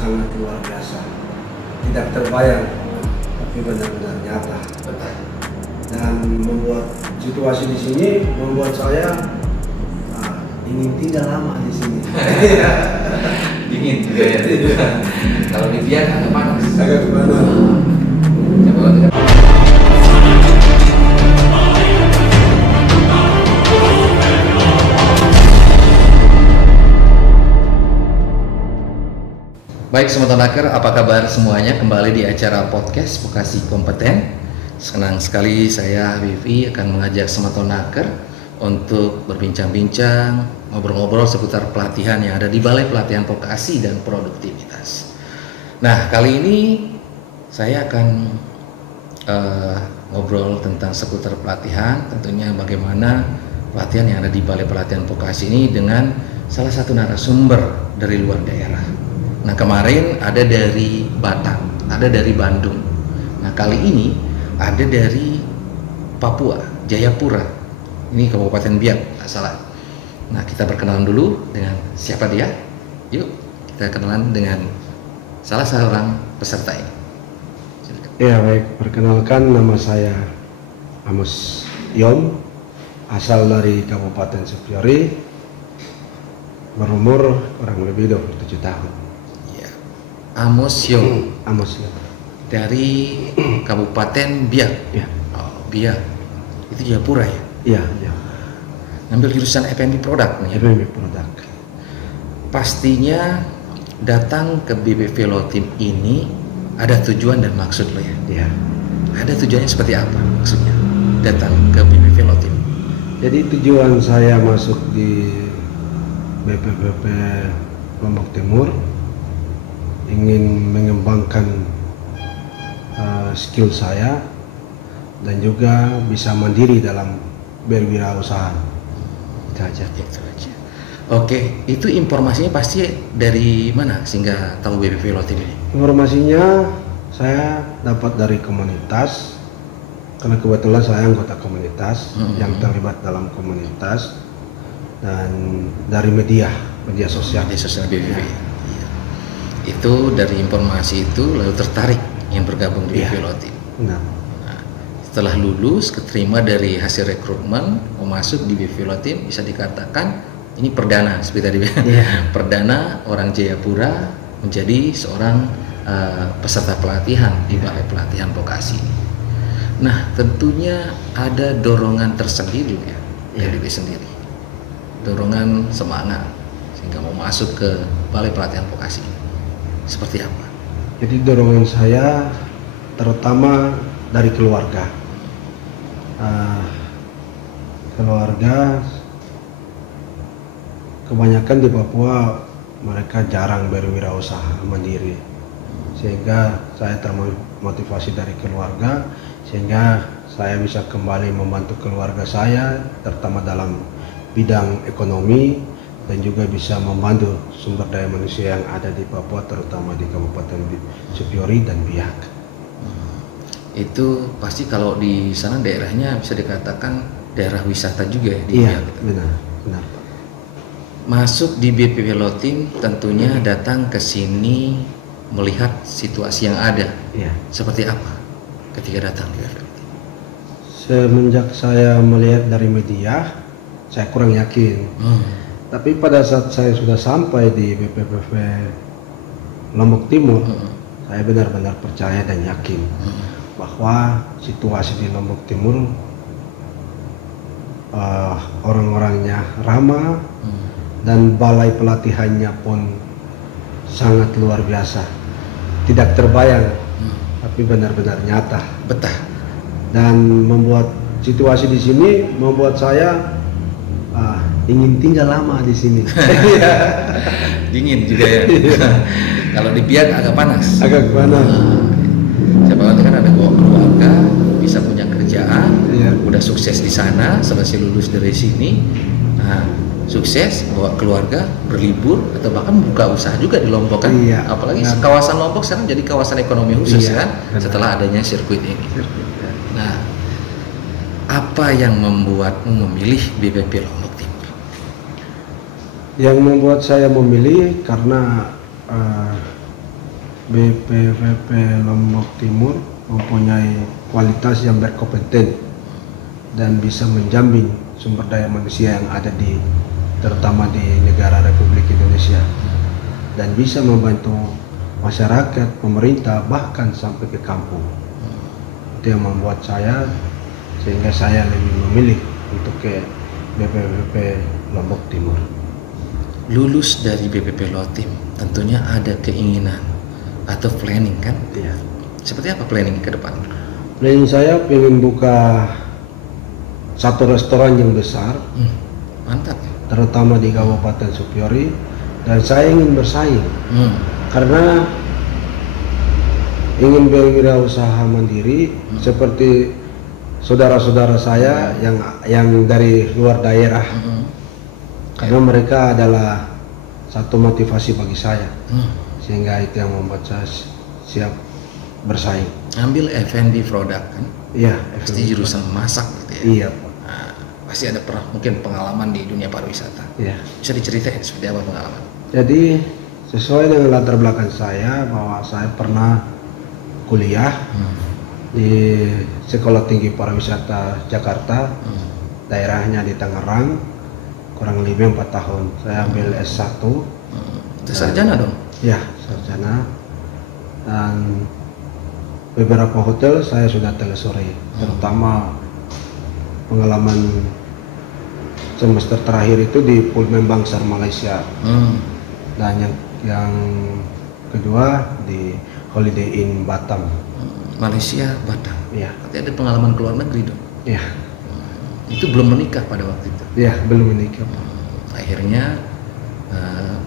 sangat luar biasa, tidak terbayang, tapi benar-benar nyata. Dan membuat situasi di sini membuat saya ingin tinggal lama di sini. Dingin juga ya. Kalau di Biak agak panas. Agak panas. Coba lihat. Baik Sobat Tonaker, apa kabar semuanya? Kembali di acara podcast Vokasi Kompeten. Senang sekali saya Vivi akan mengajak Sobat Tonaker untuk berbincang-bincang, ngobrol-ngobrol seputar pelatihan yang ada di Balai Pelatihan Vokasi dan Produktivitas. Nah, kali ini saya akan ngobrol tentang seputar pelatihan, tentunya bagaimana pelatihan yang ada di Balai Pelatihan Vokasi ini dengan salah satu narasumber dari luar daerah. Nah, kemarin ada dari Batam, ada dari Bandung. Nah, kali ini ada dari Papua, Jayapura. Ini Kabupaten Biak, nggak salah. Nah, kita perkenalan dulu dengan siapa dia. Yuk, kita kenalan dengan salah seorang peserta ini. Silakan. Ya baik, perkenalkan nama saya Amos Yom, asal dari Kabupaten Sepiori, berumur kurang lebih 27 tahun. Amos Yom, Amos Yom dari Kabupaten Biak. Ya. Oh, Biak. Itu Jayapura ya? Iya, iya. Ngambil jurusan F&B produk nih. FMB produk. Pastinya datang ke BP Veloteam ini ada tujuan dan maksud lo ya? Iya. Ada tujuannya seperti apa maksudnya datang ke BP Veloteam? Jadi tujuan saya masuk di BPPP Lombok Timur ingin mengembangkan skill saya dan juga bisa mandiri dalam berwirausaha. Itu aja. Itu aja. Oke, itu informasinya pasti dari mana sehingga tahu BP Veloteam ini? Informasinya saya dapat dari komunitas, karena kebetulan saya anggota komunitas yang terlibat dalam komunitas, dan dari media sosial. Media sosial BPV. Iya. Itu dari informasi itu lalu tertarik yang bergabung di BP Veloteam. Nah, setelah lulus, keterima dari hasil rekrutmen, mau masuk di BP Veloteam, bisa dikatakan ini perdana seperti tadi. Perdana orang Jayapura menjadi seorang peserta pelatihan di Balai Pelatihan Vokasi. Nah, tentunya ada dorongan tersendiri ya dari diri sendiri. Dorongan semangat sehingga mau masuk ke Balai Pelatihan Vokasi. Seperti apa? jadi dorongan saya terutama dari keluarga. Keluarga kebanyakan di Papua mereka jarang berwirausaha mandiri, sehingga saya termotivasi dari keluarga, sehingga saya bisa kembali membantu keluarga saya terutama dalam bidang ekonomi, dan juga bisa membantu sumber daya manusia yang ada di Papua, terutama di Kabupaten Sepiori dan Biak. Itu pasti kalau di sana daerahnya bisa dikatakan daerah wisata juga ya di Iya, Biak. benar. Masuk di BP Veloteam tentunya datang ke sini melihat situasi yang ada. Iya. Seperti apa ketika datang di BP Veloteam? Semenjak saya melihat dari media, saya kurang yakin. Tapi pada saat saya sudah sampai di BPPV Lombok Timur, saya benar-benar percaya dan yakin bahwa situasi di Lombok Timur orang-orangnya ramah dan balai pelatihannya pun sangat luar biasa, tidak terbayang, tapi benar-benar nyata. Betah. Dan membuat situasi di sini membuat saya ingin tinggal lama di sini. Dingin juga ya. Kalau di Biak agak panas. Agak panas. Siapa tahu kan ada keluarga, bisa punya kerjaan, udah sukses di sana, selesai lulus dari sini, nah, sukses bawa keluarga berlibur atau bahkan buka usaha juga di Lombok kan. Apalagi kawasan Lombok sekarang jadi kawasan ekonomi khusus kan, setelah adanya sirkuit ini. Nah, apa yang membuatmu memilih BPP Lombok Timur? Yang membuat saya memilih karena BPWP Lombok Timur mempunyai kualitas yang berkompeten dan bisa menjamin sumber daya manusia yang ada terutama di negara Republik Indonesia, dan bisa membantu masyarakat, pemerintah, bahkan sampai ke kampung. Itu yang membuat sehingga saya lebih memilih untuk ke BPWP Lombok Timur. Lulus dari BPP Lotim tentunya ada keinginan atau planning kan? Iya. Seperti apa planning ke depan? Planning saya ingin buka satu restoran yang besar, Mantap. terutama di Kabupaten Supiori, dan saya ingin bersaing karena ingin berwirausaha mandiri seperti saudara-saudara saya yang dari luar daerah, karena mereka adalah satu motivasi bagi saya, sehingga itu yang membuat saya siap bersaing. Ambil F&B produk kan? Iya, Pasti jurusan masak gitu ya? Iya. Nah, pasti ada mungkin pengalaman di dunia pariwisata. Iya. Bisa diceritain seperti apa pengalaman? Jadi sesuai dengan latar belakang saya, bahwa saya pernah kuliah di Sekolah Tinggi Pariwisata Jakarta, daerahnya di Tangerang, kurang lebih 4 tahun. Saya ambil S1. Itu sarjana dong? Ya, sarjana. Dan beberapa hotel saya sudah telusuri, terutama pengalaman semester terakhir itu di Pullman Bangsar Malaysia, dan yang kedua di Holiday Inn Batam. Malaysia, Batam. Iya. Berarti ada pengalaman keluar negeri dong? Iya. Itu belum menikah pada waktu itu? Iya, belum menikah. Akhirnya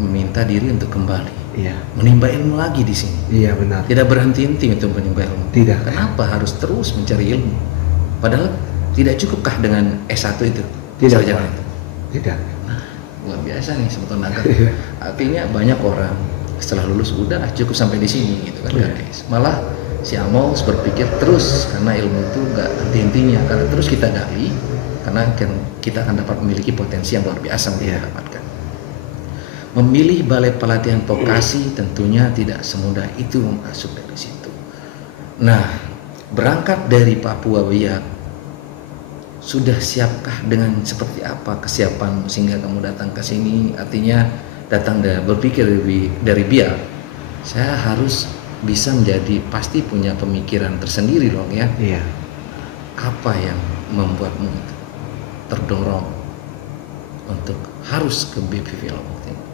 meminta diri untuk kembali. Iya. Menimba ilmu lagi di sini. Iya, benar. Tidak berhenti-henti untuk menimba ilmu. Tidak. Kenapa harus terus mencari ilmu? Padahal tidak cukupkah dengan S1 itu? Tidak, Sarjana Pak. itu? Tidak. Nah, luar biasa nih Sobat Naga. Iya. Artinya banyak orang setelah lulus udah cukup sampai di sini gitu kan, Iya. guys. Malah si Amos berpikir terus, karena ilmu itu nggak henti-hentinya, karena terus kita gali, karena kita akan dapat memiliki potensi yang luar biasa untuk Iya. kita dapatkan. Memilih balai pelatihan vokasi tentunya tidak semudah itu masuk dari situ. Nah, berangkat dari Papua Biak, sudah siapkah dengan seperti apa kesiapan sehingga kamu datang ke sini? Artinya datang berpikir dari Biak, saya harus bisa menjadi, pasti punya pemikiran tersendiri dong ya. Iya. Apa yang membuatmu terdorong untuk harus ke BPP Lombok Timur?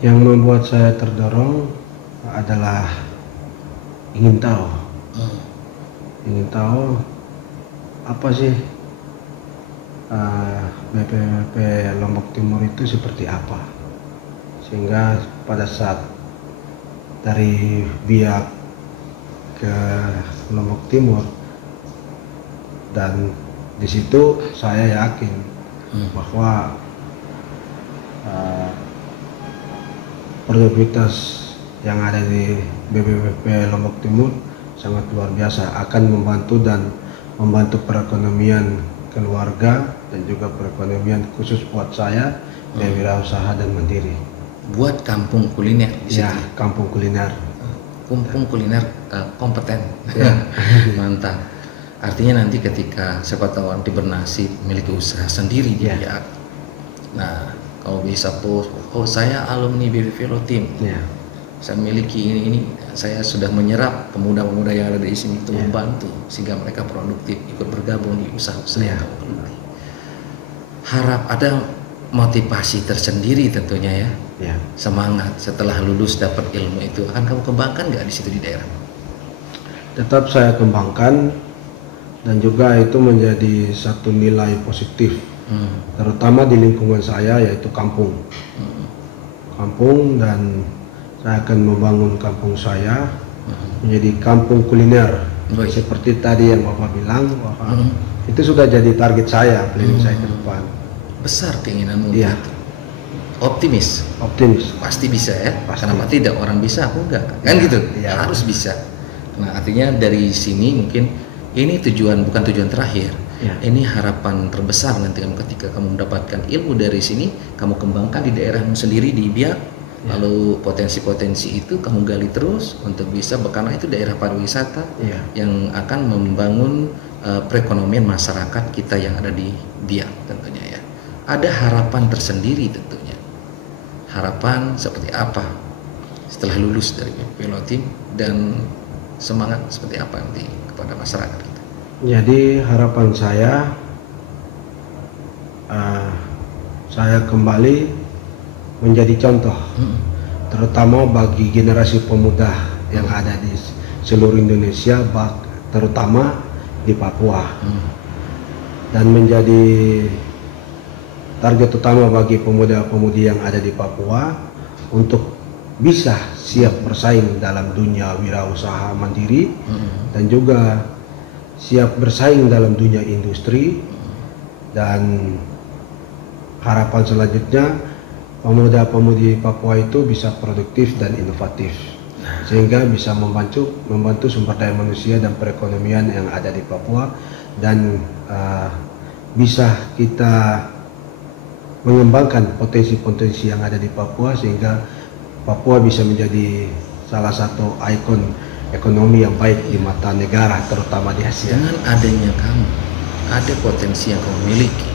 Yang membuat saya terdorong adalah ingin tahu. Ingin tahu apa sih BPWP Lombok Timur itu seperti apa, sehingga pada saat dari Biak ke Lombok Timur, dan di situ saya yakin bahwa produktivitas yang ada di BPWP Lombok Timur sangat luar biasa, akan membantu perekonomian keluarga dan juga perekonomian khusus buat saya berwirausaha dan mandiri. Buat kampung kuliner di situ. Ya, kampung kuliner. Kampung kuliner kompeten. Ya. Mantap. Artinya nanti ketika siapa tahu nanti bernasib memiliki usaha sendiri di Ya. Biak. Nah, kalau bisa post, oh saya alumni BPP Lotim. Ya. Saya memiliki ini, saya sudah menyerap pemuda-pemuda yang ada di sini untuk Ya. membantu sehingga mereka produktif ikut bergabung di usaha-usaha Ya. yang kamu geluti. Harap ada motivasi tersendiri tentunya ya. Ya. Semangat setelah lulus dapat ilmu itu akan kamu kembangkan nggak di situ di daerah? Tetap saya kembangkan, dan juga itu menjadi satu nilai positif, terutama di lingkungan saya, yaitu kampung. Kampung, dan saya akan membangun kampung saya menjadi kampung kuliner. Baik. Seperti tadi yang Bapak bilang, bahwa itu sudah jadi target saya, planning saya ke depan. Besar keinginanmu Iya. untuk itu. Optimis, Optimis. pasti bisa ya. Pasti. Kenapa tidak? Orang bisa, aku enggak. Kan Iya, gitu. iya. Harus bisa. Nah, artinya dari sini mungkin ini bukan tujuan terakhir. Iya. Ini harapan terbesar nanti kamu ketika kamu mendapatkan ilmu dari sini, kamu kembangkan di daerahmu sendiri di Biak, Lalu potensi-potensi itu kamu gali terus untuk bisa, karena itu daerah pariwisata yang akan membangun perekonomian masyarakat kita yang ada di Biak tentunya ya. Ada harapan tersendiri tentunya. Harapan seperti apa setelah lulus dari PVP Team, dan semangat seperti apa nanti kepada masyarakat kita? Jadi harapan saya kembali menjadi contoh, terutama bagi generasi pemuda yang ada di seluruh Indonesia, terutama di Papua, dan menjadi target utama bagi pemuda-pemudi yang ada di Papua untuk bisa siap bersaing dalam dunia wirausaha mandiri dan juga siap bersaing dalam dunia industri. Dan harapan selanjutnya, pemuda-pemudi Papua itu bisa produktif dan inovatif sehingga bisa membantu sumber daya manusia dan perekonomian yang ada di Papua, dan bisa kita mengembangkan potensi-potensi yang ada di Papua sehingga Papua bisa menjadi salah satu ikon ekonomi yang baik di mata negara, terutama di Asia. Dengan adanya kamu, ada potensi yang kamu miliki,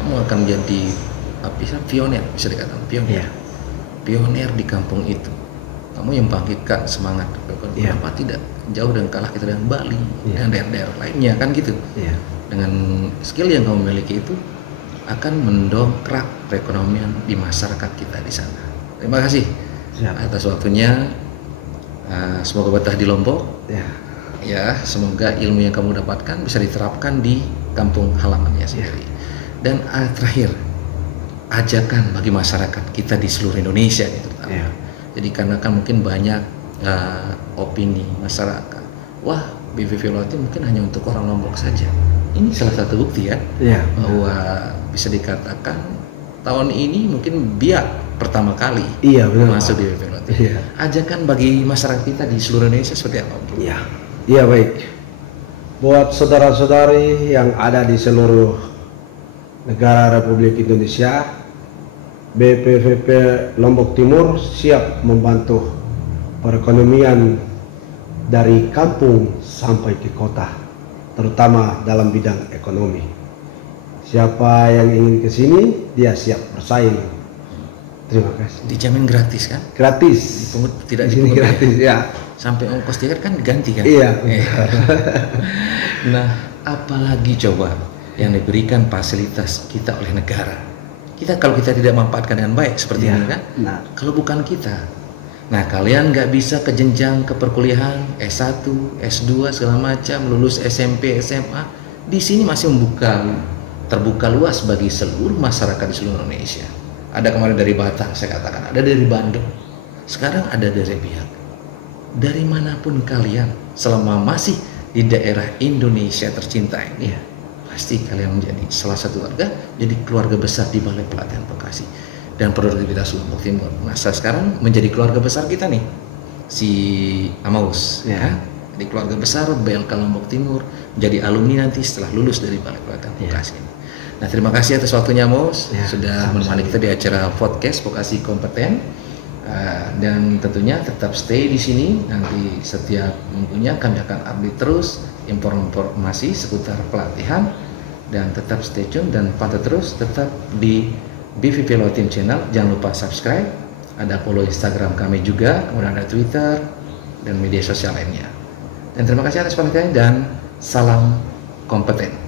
kamu akan menjadi pionir, bisa dikatakan pionir. Pionir di kampung itu. Kamu yang bangkitkan semangat. Kenapa tidak jauh dan kalah kita dengan Bali dan daerah-daerah lainnya, kan gitu. Dengan skill yang kamu miliki itu akan mendongkrak perekonomian di masyarakat kita di sana. Terima kasih atas waktunya. Semoga betah di Lombok. Ya, semoga ilmu yang kamu dapatkan bisa diterapkan di kampung halamannya sendiri. Dan terakhir, ajakan bagi masyarakat kita di seluruh Indonesia gitu. Jadi karena kan mungkin banyak opini masyarakat, wah BVP Team mungkin hanya untuk orang Lombok saja. Ini salah satu bukti bahwa bisa dikatakan tahun ini mungkin Biak pertama kali masuk di BVP Team. Ajakan bagi masyarakat kita di seluruh Indonesia seperti apa? Iya baik. Buat saudara-saudari yang ada di seluruh negara Republik Indonesia, BPVP Lombok Timur siap membantu perekonomian dari kampung sampai ke kota, terutama dalam bidang ekonomi. Siapa yang ingin ke sini, dia siap bersaing. Terima kasih. Dijamin gratis kan? Gratis. Tidak di sini gratis ya. Sampai ongkos tiket kan diganti kan? Iya. Nah, apalagi coba yang diberikan fasilitas kita oleh negara. Kalau kita tidak memanfaatkan dengan baik seperti ini kan? Kalau bukan kita. Nah, kalian nggak bisa ke jenjang ke perkuliahan S1, S2 segala macam, lulus SMP, SMA. Di sini masih terbuka luas bagi seluruh masyarakat di seluruh Indonesia. Ada kemarin dari Batam, saya katakan, ada dari Bandung, sekarang ada dari Biak. Dari manapun kalian, selama masih di daerah Indonesia tercinta ini, pasti kalian menjadi salah satu warga, jadi keluarga besar di Balai Pelatihan Vokasi dan Produktivitas Lombok Timur. Nah, sekarang menjadi keluarga besar kita nih, si Amaus, jadi keluarga besar BLK Lombok Timur, menjadi alumni nanti setelah lulus dari Balai Pelatihan Vokasi. Nah, terima kasih atas waktunya Amaus, sudah menemani kita di acara podcast Vokasi Kompeten. Dan tentunya tetap stay di sini. Nanti setiap minggunya kami akan update terus informasi seputar pelatihan, dan tetap stay tune dan pantau terus tetap di BVP Team channel. Jangan lupa subscribe, ada follow Instagram kami juga, kemudian ada Twitter dan media sosial lainnya. Dan terima kasih atas perhatiannya dan salam kompeten.